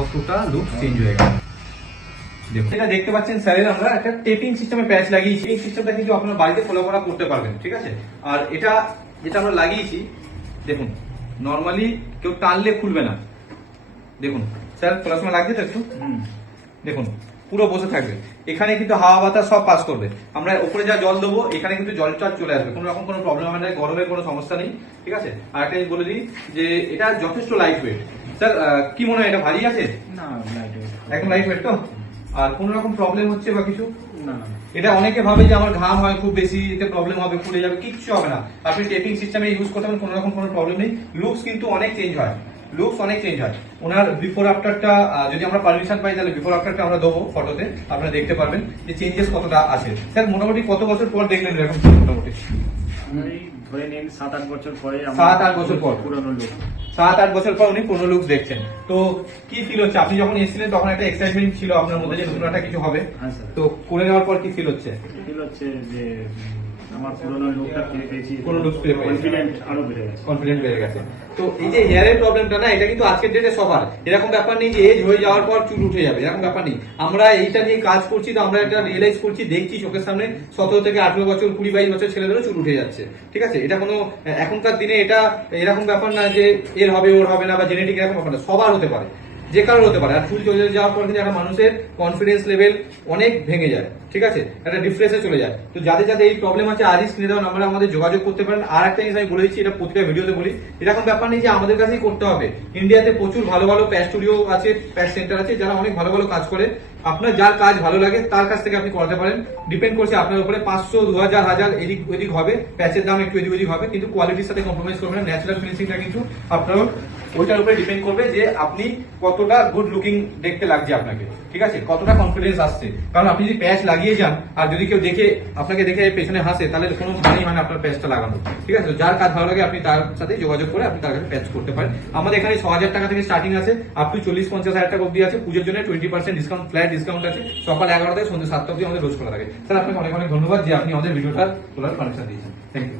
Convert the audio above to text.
কতটা look change হয়ে গেল। দেখুন এটা দেখতে পাচ্ছেন স্যারের আমরা একটা টেপিং সিস্টেমে প্যাচ লাগিয়েছি। এই সিস্টেমটা কিন্তু আপনার বাড়িতে ফলো করা করতে পারবেন, ঠিক আছে। আর এটা যেটা আমরা লাগিয়েছি দেখুন, নর্মালি কেউ টানলে খুলবে না। দেখুন স্যার খোলার সময় লাগছে তো একটু, দেখুন পুরো বসে থাকবে। এখানে কিন্তু হাওয়া বাতাস সব পাস করবে। আমরা উপরে যা জল দেবো এখানে কিন্তু জলটা চলে আসবে, কোনো রকম কোনো প্রবলেম হবে না, গরমের কোনো সমস্যা নেই, ঠিক আছে। আর একটা জিনিস বলে দিই যে এটা যথেষ্ট লাইট ওয়েট। স্যার কি মনে হয় এটা ভারী আছে? না, লাইট ওয়েট, একদম লাইট ওয়েট তো। আর কোনো রকম প্রবলেম হচ্ছে বা কিছু? না। এটা অনেকে ভাবে যে আমার ঘাম হয় খুব বেশি, এতে প্রবলেম হবে, ফুলে যাবে, কিচ্ছু হবে না। আপনি টেপিং সিস্টেমে ইউজ করতে পারেন, কোনো রকম কোনো প্রবলেম নেই। লুকস কিন্তু অনেক চেঞ্জ হয়, লুকস অনেক চেঞ্জ হয়। ওনার বিফোর আফটারটা যদি আমরা পারমিশন পাই তাহলে বিফোর আফটারটা আমরা দেবো ফটোতে, আপনারা দেখতে পারবেন যে চেঞ্জেস কতটা আছে। স্যার মোটামুটি কত বছর পর দেখলেন এরকম? মোটামুটি ধরে নিন 7-8 বছর পরে। 7-8 বছর পর পুরনো লুক। 7-8 বছর পর উনি পুরনো লুকস দেখছেন। তো কি ফিল হচ্ছে? আপনি যখন এসেছিলেন তখন একটা এক্সাইটমেন্ট ছিল আপনার মধ্যে যে নতুন একটা কিছু হবে, হ্যাঁ স্যার। তো করে নেওয়ার পর কি ফিল হচ্ছে? ফিল হচ্ছে যে আমার পুরনো লুকটা ফিরে পেয়েছি, পুরনো লুকস ফিরে পেয়েছি, কনফিডেন্ট আরো বেড়ে গেছে। কনফিডেন্ট বেড়ে গেছে। তো এই যে হেয়ারের প্রবলেমটা না, এটা কিন্তু আজকের ডেটে সবার, এরকম ব্যাপার নেই যে এজ হয়ে যাওয়ার পর চুল উঠে যাবে, এরকম ব্যাপার নেই। আমরা এইটা নিয়ে কাজ করছি, তো আমরা এটা রিয়েলাইজ করছি, দেখছি চোখের সামনে 17 থেকে 18 বছর, 20-22 বছর ছেলেদেরও চুল উঠে যাচ্ছে, ঠিক আছে। এটা কোনো এখনকার দিনে এটা এরকম ব্যাপার না যে এর হবে ওর হবে না, বা জেনেটিক এরকম ব্যাপার না, সবার হতে পারে, যে কারোর হতে পারে। আর চুল চলে যাওয়ার পর কিন্তু একটা মানুষের কনফিডেন্স লেভেল অনেক ভেঙে যায়, ঠিক আছে, একটা ডিফ্রেসে চলে যায়। তো যাদের যাদের এই প্রবলেম আছে আজই স্ক্রিনে দেওয়া নাম্বারে আমাদের যোগাযোগ করতে পারেন। আর একটা জিনিস আমি বলে দিচ্ছি, এটা প্রতিটা ভিডিওতে বলি, এরকম ব্যাপার নেই যে আমাদের কাছেই করতে হবে। ইন্ডিয়াতে প্রচুর ভালো ভালো প্যাচ স্টুডিও আছে, প্যাচ সেন্টার আছে, যারা অনেক ভালো ভালো কাজ করে। আপনার যার কাজ ভালো লাগে তার কাছ থেকে আপনি করাতে পারেন। ডিপেন্ড করছে আপনার উপরে, 500, 2000, 1000 এদিক ওদিক হবে, প্যাচের দাম একটু এদিক ওদিক হবে, কিন্তু কোয়ালিটির সাথে কম্প্রোমাইজ করবেন না। ন্যাচারাল ফিনিশিংটা কিন্তু আপনার ওইটার উপরে ডিপেন্ড করবে যে আপনি কতটা গুড লুকিং দেখতে লাগছে আপনাকে, ঠিক আছে, কতটা কনফিডেন্স আসছে। কারণ আপনি যদি প্যাচ লাগিয়ে যান আর যদি কেউ দেখে আপনাকে দেখে পেছনে হাসে, তাহলে কোনো মানেই মানে আপনার প্যাচটা লাগানো, ঠিক আছে। যার কাজ ভালো লাগে আপনি তার সাথে যোগাযোগ করে আপনি তার কাছে প্যাচ করতে পারেন। আমাদের এখানে 6,000 টাকা থেকে স্টার্টিং আছে, আপ টু 40-50 হাজার টাকা অব্দি আছে। পুজোর জন্য 20% ডিসকাউন্ট, ফ্ল্যাট ডিসকাউন্ট আছে। সকাল 11টা থেকে সন্ধ্যে 7টা অব্দি আমাদের রোজ খোলা থাকে। স্যার আপনাকে অনেক অনেক ধন্যবাদ যে আপনি আমাদের ভিডিওটা তোলার পারমিশন দিয়েছেন। Thank you.